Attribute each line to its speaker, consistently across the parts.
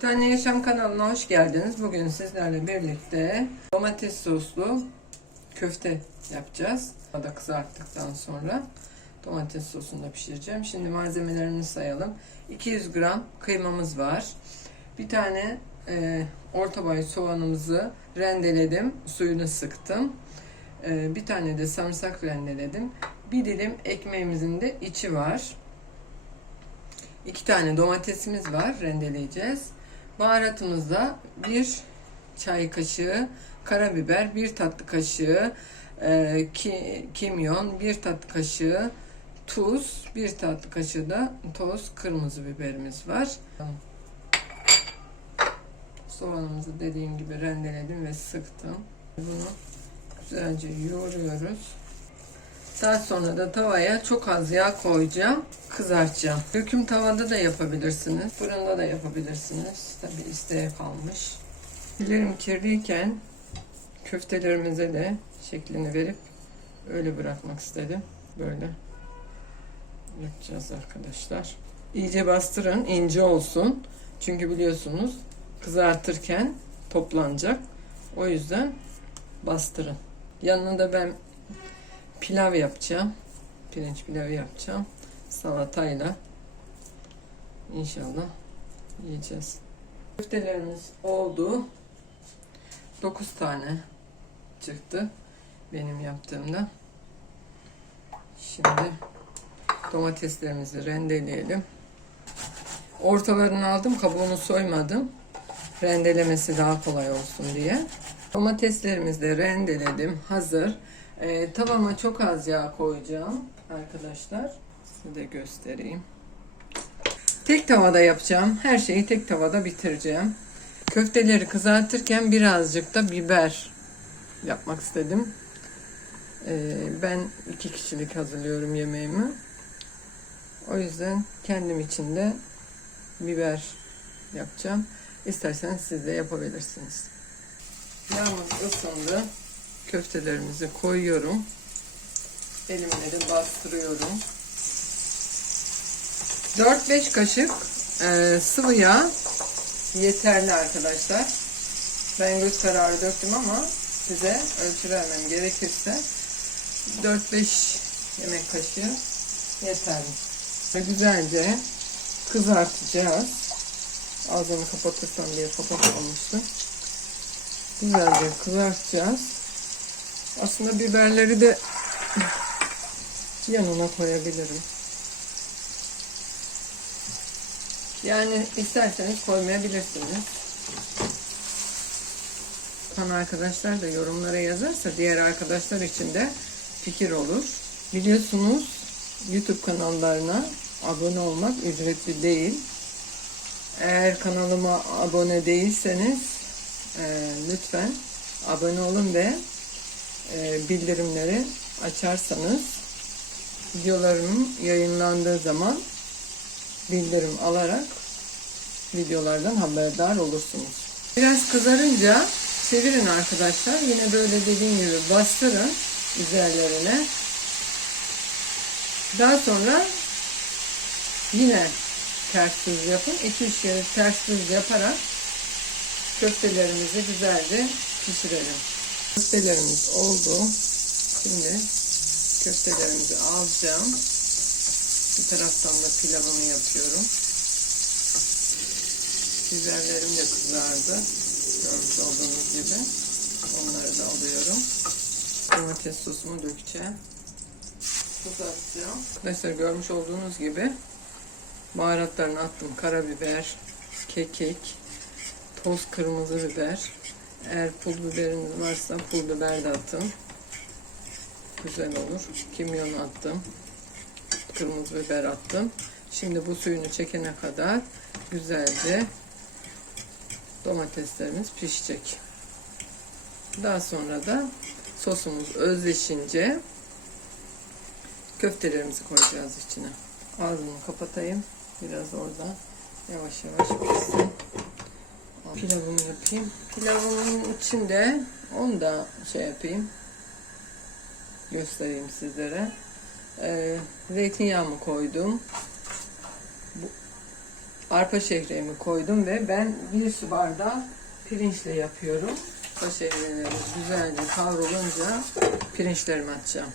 Speaker 1: Tane Yaşam kanalına hoş geldiniz. Bugün sizlerle birlikte domates soslu köfte yapacağız. O da kızarttıktan sonra domates sosunu da pişireceğim. Şimdi malzemelerini sayalım. 200 gram kıymamız var. Bir tane e, orta boy soğanımızı rendeledim. Suyunu sıktım. E, bir tane de sarımsak rendeledim. Bir dilim ekmeğimizin de içi var. İki tane domatesimiz var rendeleyeceğiz. Baharatımızda bir çay kaşığı karabiber, bir tatlı kaşığı e, ki, kimyon, bir tatlı kaşığı tuz, bir tatlı kaşığı da toz kırmızı biberimiz var. Soğanımızı dediğim gibi rendeledim ve sıktım. Bunu güzelce yoğuruyoruz. Daha sonra da tavaya çok az yağ koyacağım. Kızartacağım. Döküm tavada da yapabilirsiniz. Fırında da yapabilirsiniz. Tabi isteğe kalmış. Ellerim kirliyken köftelerimize de şeklini verip öyle bırakmak istedim. Böyle yapacağız arkadaşlar. İyice bastırın ince olsun. Çünkü biliyorsunuz kızartırken toplanacak. O yüzden bastırın. Yanına da ben pilav yapacağım. Pirinç pilavı yapacağım. Salatayla. İnşallah yiyeceğiz. Köftelerimiz oldu. 9 tane çıktı benim yaptığımda. Şimdi domateslerimizi rendeleyelim. Ortalarını aldım, kabuğunu soymadım. Rendelemesi daha kolay olsun diye. Domateslerimizi de rendeledim. Hazır. Ee, tavama çok az yağ koyacağım arkadaşlar. Size de göstereyim. Tek tavada yapacağım. Her şeyi tek tavada bitireceğim. Köfteleri kızartırken birazcık da biber yapmak istedim. Ee, ben iki kişilik hazırlıyorum yemeğimi. O yüzden kendim için de biber yapacağım. İsterseniz siz de yapabilirsiniz. Yağımız ısındı. Köftelerimizi koyuyorum. Elimle bastırıyorum. 4-5 kaşık e, sıvı yağ yeterli arkadaşlar. Ben göz kararı döktüm ama size ölçü vermem gerekirse 4-5 yemek kaşığı yeterli. Ve güzelce kızartacağız. Ağzını kapatırsam diye kapatmamıştım. Güzelce kızartacağız. Aslında biberleri de yanına koyabilirim. Yani isterseniz koymayabilirsiniz. Kan arkadaşlar da yorumlara yazarsa diğer arkadaşlar için de fikir olur. Biliyorsunuz YouTube kanallarına abone olmak ücretli değil. Eğer kanalıma abone değilseniz e, lütfen abone olun ve bildirimleri açarsanız videolarım yayınlandığı zaman bildirim alarak videolardan haberdar olursunuz. Biraz kızarınca çevirin arkadaşlar. Yine böyle dediğim gibi bastırın üzerlerine. Daha sonra yine ters düz yapın. 2-3 kere ters düz yaparak köftelerimizi güzelce pişirelim. Köftelerimiz oldu. Şimdi köftelerimizi alacağım. Bir taraftan da pilavımı yapıyorum. Biberlerim de kızardı. Görmüş olduğunuz gibi. Onları da alıyorum. Domates sosumu dökeceğim. Tuz atacağım. Arkadaşlar görmüş olduğunuz gibi baharatlarını attım. Karabiber, kekik, toz kırmızı biber. Eğer pul biberiniz varsa pul biber de atın. Güzel olur. Kimyon attım. Kırmızı biber attım. Şimdi bu suyunu çekene kadar güzelce domateslerimiz pişecek. Daha sonra da sosumuz özleşince köftelerimizi koyacağız içine. Ağzını kapatayım. Biraz orada yavaş yavaş pişsin. Pilavımı yapayım. Pilavımın içinde onu da şey yapayım. Göstereyim sizlere. Ee, zeytinyağımı koydum. Bu, arpa şehriyemi koydum ve ben bir su bardağı pirinçle yapıyorum. Arpa şehriyelerimiz güzelce kavrulunca pirinçlerimi atacağım.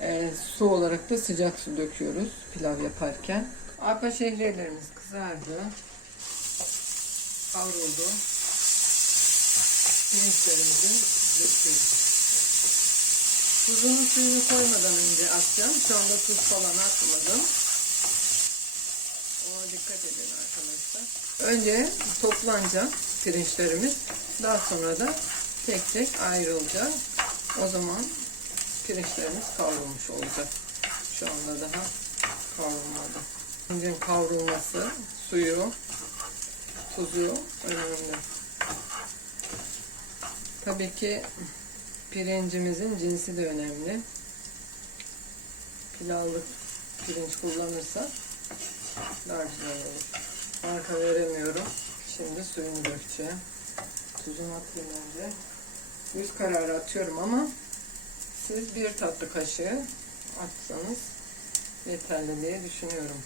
Speaker 1: Ee, su olarak da sıcak su döküyoruz pilav yaparken. Arpa şehriyelerimiz kızardı. Kavruldu. Pirinçlerimizi döküyoruz. Tuzunu suyunu koymadan önce atacağım. Şu anda tuz falan atmadım. Ona dikkat edin arkadaşlar. Önce toplanacak pirinçlerimiz. Daha sonra da tek tek ayrılacak. O zaman pirinçlerimiz kavrulmuş olacak. Şu anda daha kavrulmadı. Pirincin kavrulması, suyu, tuzu önemli. Tabii ki pirincimizin cinsi de önemli. Pilavlık pirinç kullanırsa daha güzel olur. Marka veremiyorum. Şimdi suyunu dökeceğim. Tuzunu atayım önce. Yüz kararı atıyorum ama siz bir tatlı kaşığı atsanız yeterli diye düşünüyorum.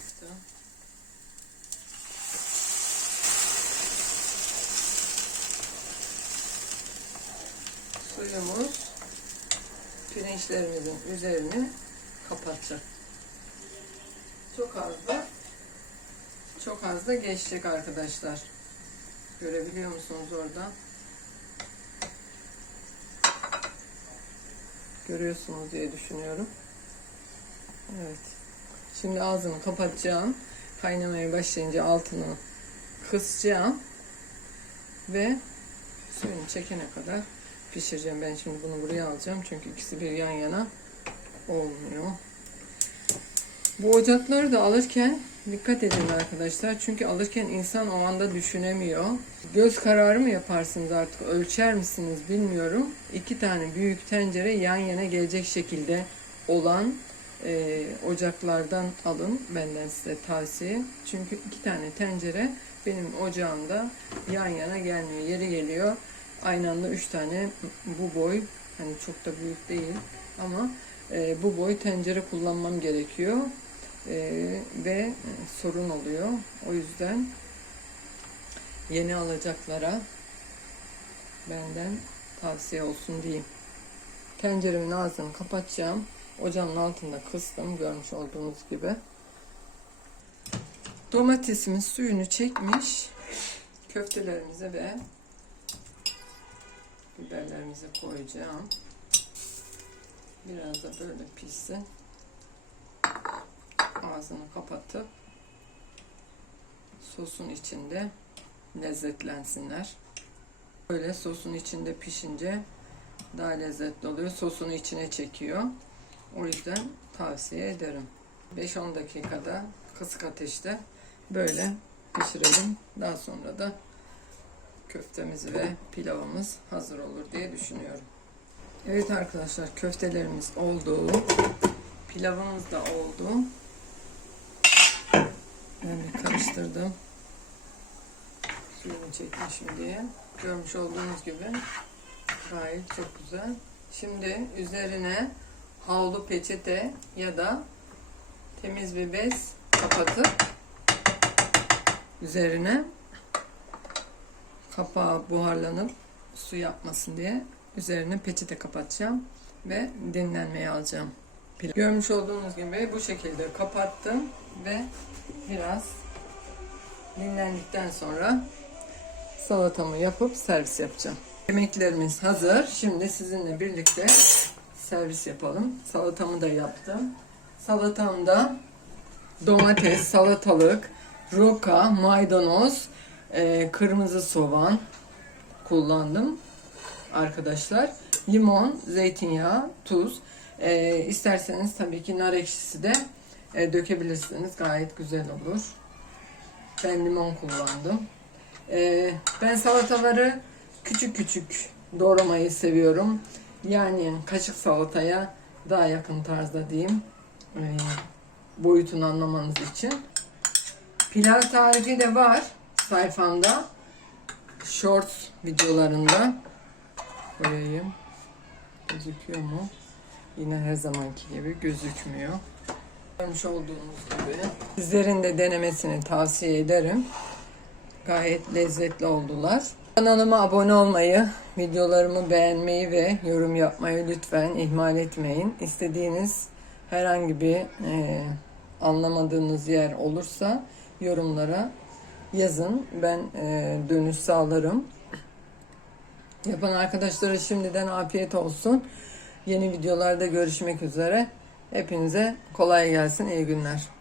Speaker 1: Suyumuz pirinçlerimizin üzerini kapatacak. Çok az da çok az da geçecek arkadaşlar. Görebiliyor musunuz orada? Görüyorsunuz diye düşünüyorum. Evet. Şimdi ağzını kapatacağım. Kaynamaya başlayınca altını kısacağım. Ve suyunu çekene kadar pişireceğim. Ben şimdi bunu buraya alacağım. Çünkü ikisi bir yan yana olmuyor. Bu ocakları da alırken dikkat edin arkadaşlar. Çünkü alırken insan o anda düşünemiyor. Göz kararı mı yaparsınız artık ölçer misiniz bilmiyorum. İki tane büyük tencere yan yana gelecek şekilde olan e, ocaklardan alın. Benden size tavsiye. Çünkü iki tane tencere benim ocağımda yan yana gelmiyor. Yeri geliyor. Aynı anda üç tane bu boy hani çok da büyük değil ama e, bu boy tencere kullanmam gerekiyor. Ee, ve sorun oluyor. O yüzden yeni alacaklara benden tavsiye olsun diyeyim. Tenceremin ağzını kapatacağım. Ocağın altında kıstım görmüş olduğunuz gibi. Domatesimiz suyunu çekmiş. Köftelerimizi ve biberlerimizi koyacağım. Biraz da böyle pişsin ağzını kapatıp sosun içinde lezzetlensinler. Böyle sosun içinde pişince daha lezzetli oluyor. Sosunu içine çekiyor. O yüzden tavsiye ederim. 5-10 dakikada kısık ateşte böyle pişirelim. Daha sonra da köftemiz ve pilavımız hazır olur diye düşünüyorum. Evet arkadaşlar köftelerimiz oldu. Pilavımız da oldu. Ben bir karıştırdım. Suyunu çekmişim diye. Görmüş olduğunuz gibi gayet çok güzel. Şimdi üzerine havlu peçete ya da temiz bir bez kapatıp üzerine kapağı buharlanıp su yapmasın diye üzerine peçete kapatacağım ve dinlenmeye alacağım. Görmüş olduğunuz gibi bu şekilde kapattım ve biraz dinlendikten sonra salatamı yapıp servis yapacağım. Yemeklerimiz hazır. Şimdi sizinle birlikte servis yapalım. Salatamı da yaptım. Salatamda domates, salatalık, roka, maydanoz, e, kırmızı soğan kullandım arkadaşlar. Limon, zeytinyağı, tuz. E, isterseniz tabii ki nar ekşisi de e, dökebilirsiniz. Gayet güzel olur. Ben limon kullandım. E, ben salataları küçük küçük doğramayı seviyorum. Yani kaşık salataya daha yakın tarzda diyeyim. E, boyutunu anlamanız için. Pilav tarifi de var sayfamda. Shorts videolarında. Koyayım. Gözüküyor mu? Yine her zamanki gibi gözükmüyor. Görmüş olduğunuz gibi. Sizlerin de denemesini tavsiye ederim. Gayet lezzetli oldular. Kanalıma abone olmayı, videolarımı beğenmeyi ve yorum yapmayı lütfen ihmal etmeyin. İstediğiniz herhangi bir e, anlamadığınız yer olursa yorumlara yazın. Ben e, dönüş sağlarım. Yapan arkadaşlara şimdiden afiyet olsun. Yeni videolarda görüşmek üzere. Hepinize kolay gelsin, iyi günler.